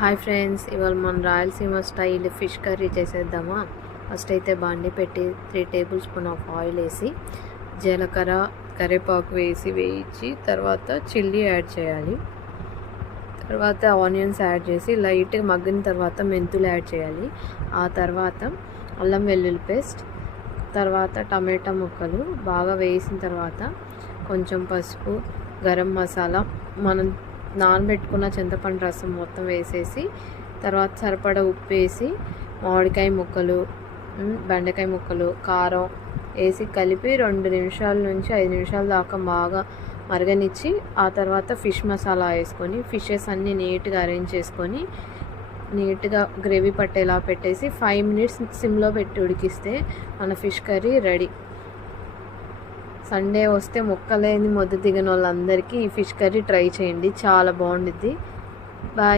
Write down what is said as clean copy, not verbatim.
Hi friends, ఇవాళ మన Rayalaseema style fish curry చేసేద్దామా. ఫస్ట్ అయితే బాండి పెట్టి 3 టేబుల్ స్పూన్ ఆఫ్ ఆయిల్ వేసి జీలకర్ర కరివేపాకు వేయించి తర్వాత చిల్లీ యాడ్ చేయాలి. తర్వాత ఆనియన్స్ యాడ్ చేసి లైట్గా మగ్గిన తర్వాత మెంతులు యాడ్ చేయాలి. ఆ తర్వాత అల్లం వెల్లుల్లి పేస్ట్, తర్వాత టమాటా ముక్కలు బాగా వేసిన తర్వాత కొంచెం పసుపు, గరం మసాలా, మనం నానబెట్టుకున్న చింతపండు రసం మొత్తం వేసేసి తర్వాత సరిపడా ఉప్పు వేసి మామిడికాయ ముక్కలు, బెండకాయ ముక్కలు, కారం వేసి కలిపి 2 నిమిషాల నుంచి 5 నిమిషాల దాకా బాగా మరగనిచ్చి ఆ తర్వాత ఫిష్ మసాలా వేసుకొని ఫిషెస్ అన్నీ నీట్గా అరేంజ్ చేసుకొని నీట్గా గ్రేవీ పట్టేలా పెట్టేసి 5 మినిట్స్ సిమ్లో పెట్టి ఉడికిస్తే మన ఫిష్ కర్రీ రెడీ. సండే వస్తే ముక్కలేని ముద్ద దిగని వాళ్ళందరికీ ఈ ఫిష్ కర్రీ ట్రై చేయండి, చాలా బాగుండిద్ది. బాయ్.